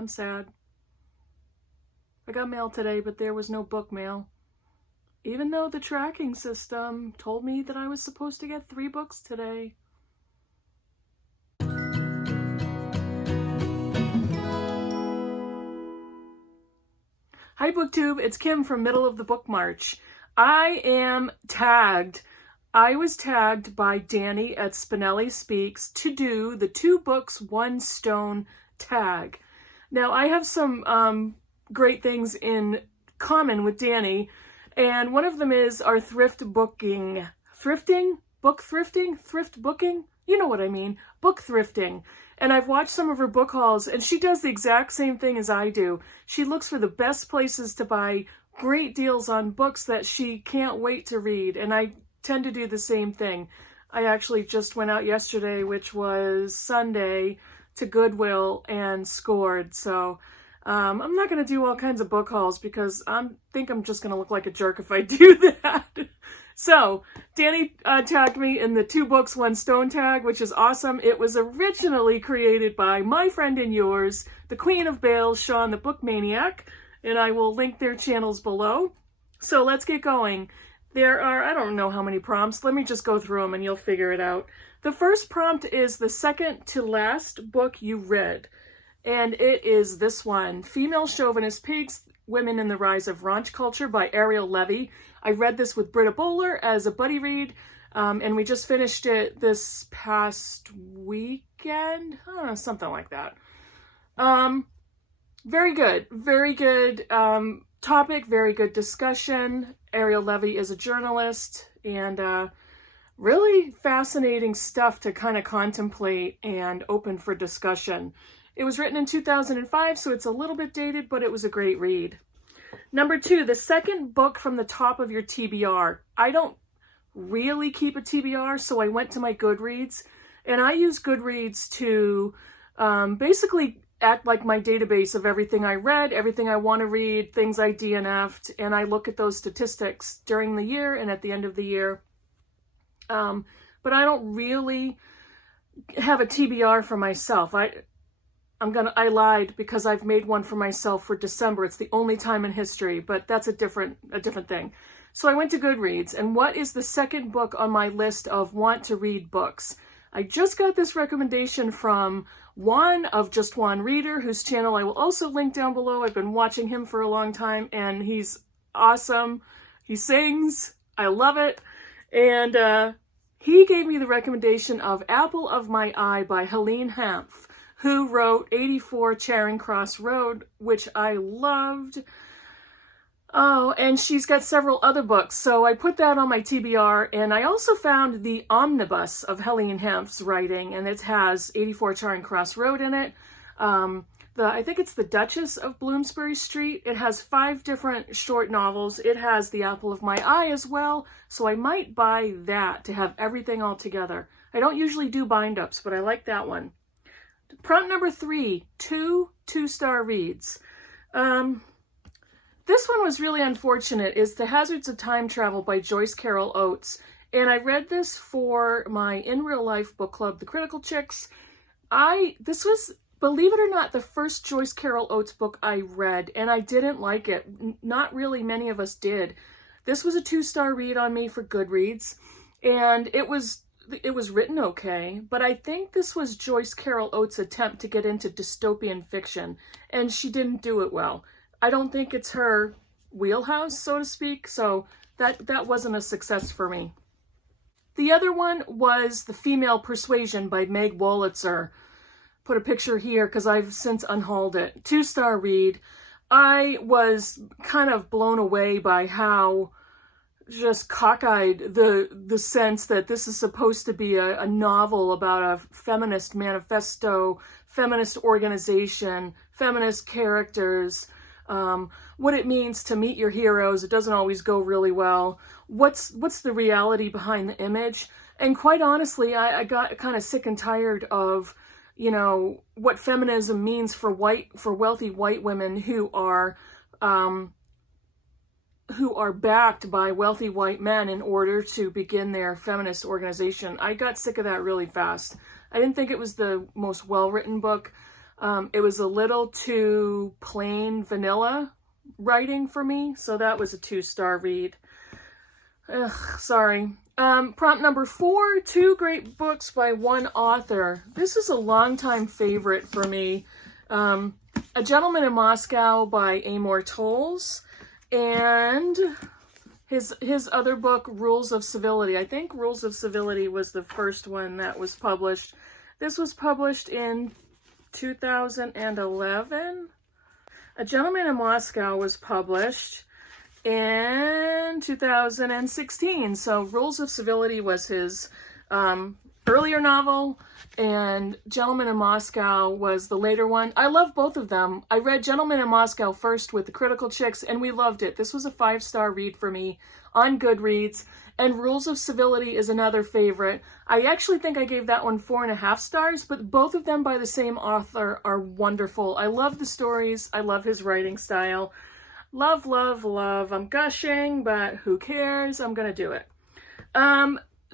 I'm sad. I got mail today, but there was no book mail. Even though the tracking system told me that I was supposed to get 3 books today. Hi BookTube, it's Kim from Middle of the Book March. I am tagged. I was tagged by Dani at Spinelli Speaks to do the 2 books, 1 stone tag. Now I have some great things in common with Dani, and one of them is our thrift booking. Thrifting? Book thrifting? Thrift booking? You know what I mean. Book thrifting. And I've watched some of her book hauls, and she does the exact same thing as I do. She looks for the best places to buy great deals on books that she can't wait to read, and I tend to do the same thing. I actually just went out yesterday, which was Sunday, to Goodwill and scored. So I'm not going to do all kinds of book hauls because I think I'm just going to look like a jerk if I do that. So Dani tagged me in the 2 books, 1 stone tag, which is awesome. It was originally created by my friend and yours, the Queen of Bales, Shawn the Book Maniac, and I will link their channels below. So let's get going. There are, I don't know how many prompts. Let me just go through them and you'll figure it out. The first prompt is the second to last book you read. And it is this one, Female Chauvinist Pigs, Women in the Rise of Raunch Culture by Ariel Levy. I read this with Britta Bowler as a buddy read, and we just finished it this past weekend, something like that. Very good topic, very good discussion. Ariel Levy is a journalist, and really fascinating stuff to kind of contemplate and open for discussion. It was written in 2005, so it's a little bit dated, but it was a great read. Number 2, the second book from the top of your TBR. I don't really keep a TBR, so I went to my Goodreads, and I use Goodreads to basically act like my database of everything I read, everything I want to read, things I DNF'd, and I look at those statistics during the year and at the end of the year. But I don't really have a TBR for myself. I lied because I've made one for myself for December. It's the only time in history, but that's a different thing. So I went to Goodreads, and what is the second book on my list of want to read books? I just got this recommendation from Juan of Just Juan Reader, whose channel I will also link down below. I've been watching him for a long time, and he's awesome. He sings. I love it. And he gave me the recommendation of Apple of My Eye by Helene Hanff, who wrote 84 Charing Cross Road, which I loved. Oh, and she's got several other books, so I put that on my TBR, and I also found the omnibus of Helene Hanff's writing, and it has 84 Charing Cross Road in it. I think it's The Duchess of Bloomsbury Street. It has 5 different short novels. It has The Apple of My Eye as well, so I might buy that to have everything all together. I don't usually do bind-ups, but I like that one. Prompt number 3, 2 2-star reads. This one was really unfortunate. It's The Hazards of Time Travel by Joyce Carol Oates. And I read this for my in real life book club, The Critical Chicks. This was, believe it or not, the first Joyce Carol Oates book I read, and I didn't like it. Not really many of us did. This was a 2-star read on me for Goodreads, and it was written okay, but I think this was Joyce Carol Oates' attempt to get into dystopian fiction, and she didn't do it well. I don't think it's her wheelhouse, so to speak, so that wasn't a success for me. The other one was The Female Persuasion by Meg Wolitzer. Put a picture here because I've since unhauled it. 2-star read. I was kind of blown away by how just cockeyed the sense that this is supposed to be a novel about a feminist manifesto, feminist organization, feminist characters, what it means to meet your heroes. It doesn't always go really well. What's the reality behind the image? And quite honestly, I got kind of sick and tired of, you know, what feminism means for wealthy white women who are backed by wealthy white men in order to begin their feminist organization. I got sick of that really fast. I didn't think it was the most well-written book. It was a little too plain vanilla writing for me, so that was a 2-star read. Ugh, sorry. Prompt number 4, 2 great books by one author. This is a longtime favorite for me. A Gentleman in Moscow by Amor Towles, and his other book, Rules of Civility. I think Rules of Civility was the first one that was published. This was published in 2011. A Gentleman in Moscow was published in 2016. So Rules of Civility was his earlier novel, and Gentleman in Moscow was the later one. I love both of them. I read Gentleman in Moscow first with the Critical Chicks, and we loved it. This was a 5-star read for me on Goodreads, and Rules of Civility is another favorite. I actually think I gave that one 4.5 stars, but both of them by the same author are wonderful. I love the stories. I love his writing style. Love, love, love. I'm gushing, but who cares? I'm gonna do it.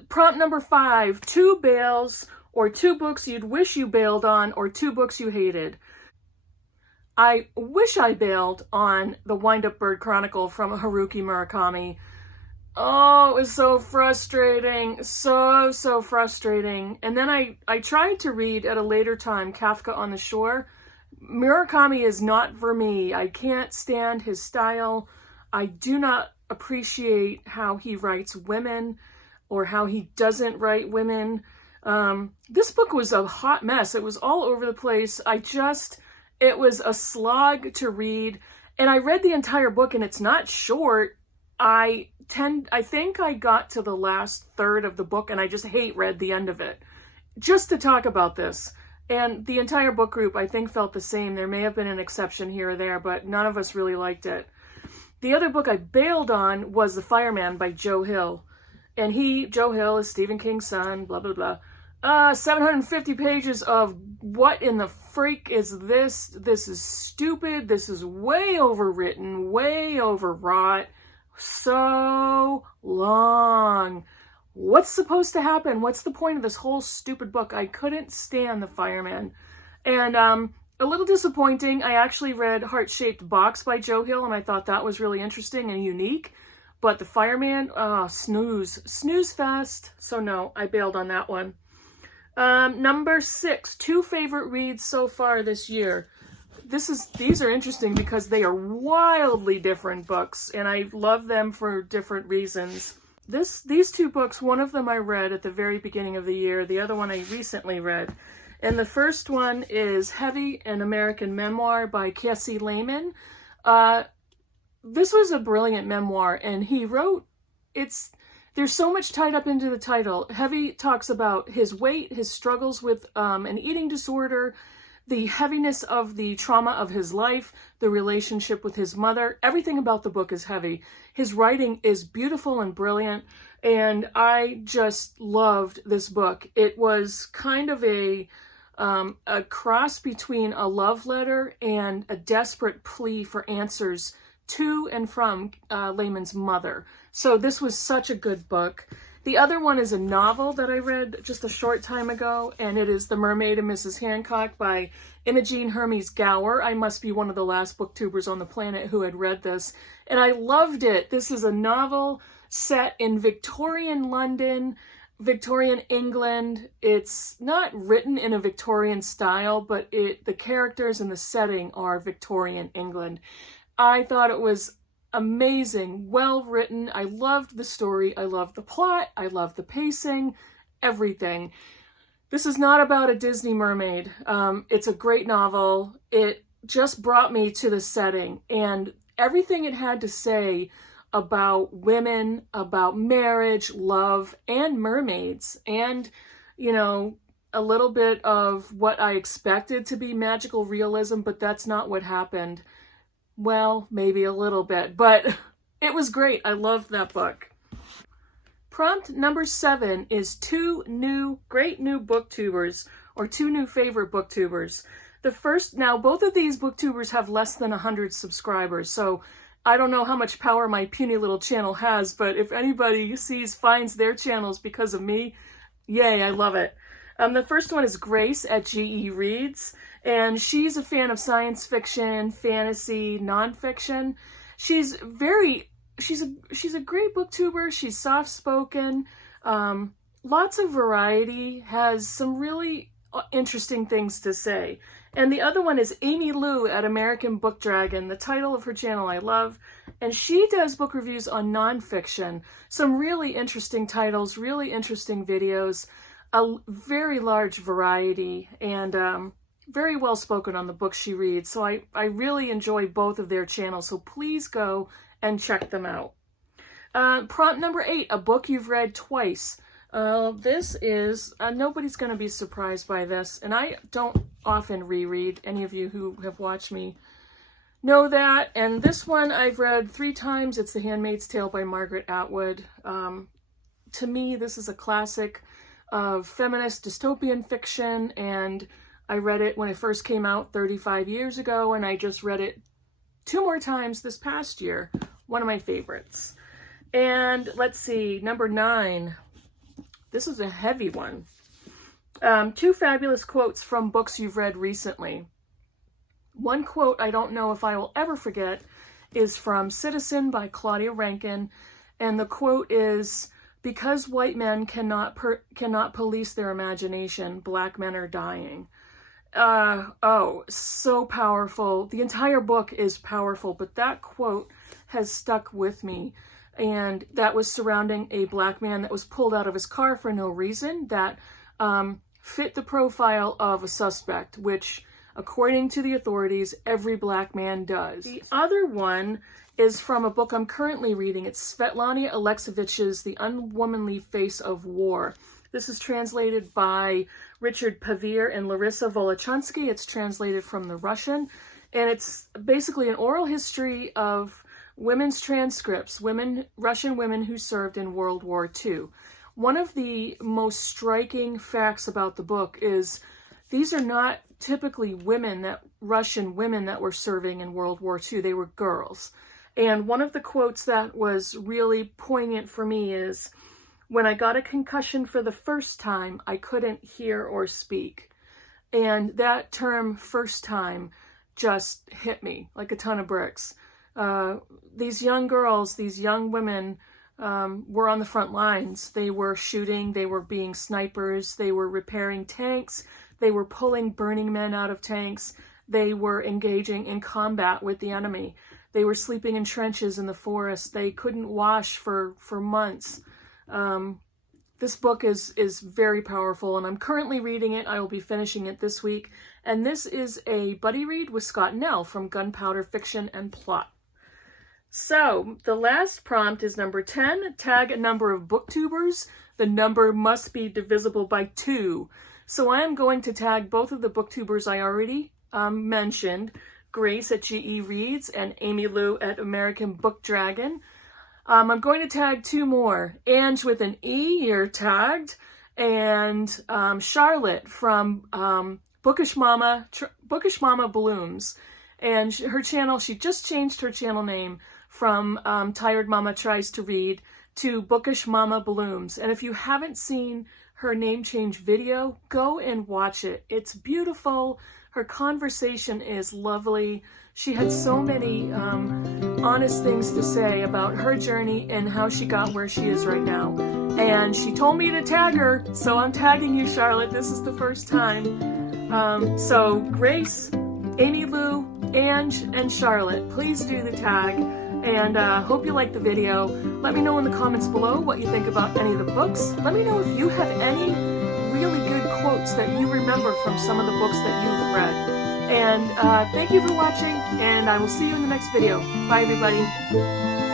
Prompt number 5, 2 bails, or 2 books you'd wish you bailed on, or 2 books you hated. I wish I bailed on the Wind-Up Bird Chronicle from Haruki Murakami. Oh, it was so frustrating. So frustrating. And then I tried to read at a later time Kafka on the Shore. Murakami is not for me. I can't stand his style. I do not appreciate how he writes women, or how he doesn't write women. This book was a hot mess. It was all over the place. It was a slog to read. And I read the entire book, and it's not short. I think I got to the last third of the book, and I just read the end of it. Just to talk about this. And the entire book group, I think, felt the same. There may have been an exception here or there, but none of us really liked it. The other book I bailed on was The Fireman by Joe Hill. And Joe Hill, is Stephen King's son, blah, blah, blah. 750 pages of what in the freak is this? This is stupid. This is way overwritten, way overwrought. So long. What's supposed to happen? What's the point of this whole stupid book? I couldn't stand The Fireman. And a little disappointing, I actually read Heart-Shaped Box by Joe Hill, and I thought that was really interesting and unique. But The Fireman, snooze fest. So no, I bailed on that one. Number 6, 2 favorite reads so far this year. These are interesting because they are wildly different books, and I love them for different reasons. These 2 books, one of them I read at the very beginning of the year, the other one I recently read. And the first one is Heavy, an American Memoir by Cassie Lehman. This was a brilliant memoir, and he wrote, there's so much tied up into the title. Heavy talks about his weight, his struggles with an eating disorder, the heaviness of the trauma of his life, the relationship with his mother. Everything about the book is heavy. His writing is beautiful and brilliant, and I just loved this book. It was kind of a cross between a love letter and a desperate plea for answers to and from Lehman's mother. So this was such a good book. The other one is a novel that I read just a short time ago, and it is The Mermaid and Mrs. Hancock by Imogene Hermes Gower. I must be one of the last booktubers on the planet who had read this, and I loved it. This is a novel set in Victorian London, Victorian England. It's not written in a Victorian style, but the characters and the setting are Victorian England. I thought it was amazing, well written. I loved the story. I loved the plot. I loved the pacing, everything. This is not about a Disney mermaid. It's a great novel. It just brought me to the setting, and everything it had to say about women, about marriage, love, and mermaids, and, a little bit of what I expected to be magical realism, but that's not what happened. Well, maybe a little bit, but it was great. I loved that book. Prompt number 7 is 2 great new booktubers, or 2 new favorite booktubers. Now both of these booktubers have less than 100 subscribers, so I don't know how much power my puny little channel has, but if anybody finds their channels because of me, yay, I love it. The first one is Grace at GE Reads, and she's a fan of science fiction, fantasy, nonfiction. She's a great booktuber. She's soft-spoken, lots of variety, has some really interesting things to say. And the other one is Amy Lou at American Book Dragon. The title of her channel I love. And she does book reviews on nonfiction. Some really interesting titles, really interesting videos, a very large variety, and very well spoken on the books she reads. So I really enjoy both of their channels. So please go and check them out. Prompt number 8, a book you've read twice. This is, nobody's going to be surprised by this, and I don't often reread. Any of you who have watched me know that. And this one I've read 3 times. It's The Handmaid's Tale by Margaret Atwood. To me, this is a classic of feminist dystopian fiction, and I read it when it first came out 35 years ago, and I just read it 2 more times this past year. One of my favorites. And let's see, number 9. This is a heavy one. 2 fabulous quotes from books you've read recently. One quote I don't know if I will ever forget is from Citizen by Claudia Rankine, and the quote is, "Because white men cannot police their imagination, black men are dying." Oh, so powerful. The entire book is powerful, but that quote has stuck with me. And that was surrounding a black man that was pulled out of his car for no reason, that fit the profile of a suspect, which, according to the authorities, every black man does. The other one is from a book I'm currently reading. It's Svetlana Alexievich's The Unwomanly Face of War. This is translated by Richard Pavir and Larissa Volochansky. It's translated from the Russian, and it's basically an oral history of women's transcripts, Russian women who served in World War II. One of the most striking facts about the book is these are not typically Russian women that were serving in World War II. They were girls. And one of the quotes that was really poignant for me is, "When I got a concussion for the first time, I couldn't hear or speak." And that term, first time, just hit me like a ton of bricks. These young girls, these young women were on the front lines. They were shooting, they were being snipers, they were repairing tanks, they were pulling burning men out of tanks, they were engaging in combat with the enemy. They were sleeping in trenches in the forest. They couldn't wash for months. This book is very powerful, and I'm currently reading it. I will be finishing it this week. And this is a buddy read with Scott Nelle from Gunpowder Fiction and Plot. So, the last prompt is number 10. Tag a number of booktubers. The number must be divisible by 2. So I am going to tag both of the booktubers I already mentioned, Grace at GE Reads and Amy Lou at American Book Dragon. I'm going to tag 2 more. Ange with an E, you're tagged, and Charlotte from Bookish Mama Blooms. And her channel, she just changed her channel name from Tired Mama Tries to Read to Bookish Mama Blooms. And if you haven't seen her name change video, go and watch it. It's beautiful. Her conversation is lovely. She had so many honest things to say about her journey and how she got where she is right now. And she told me to tag her, so I'm tagging you, Charlotte. This is the first time. So Grace, Amy Lou, Ange, and Charlotte, please do the tag. And hope you liked the video. Let me know in the comments below what you think about any of the books. Let me know if you have any really good quotes that you remember from some of the books that you've read. And thank you for watching, and I will see you in the next video. Bye, everybody.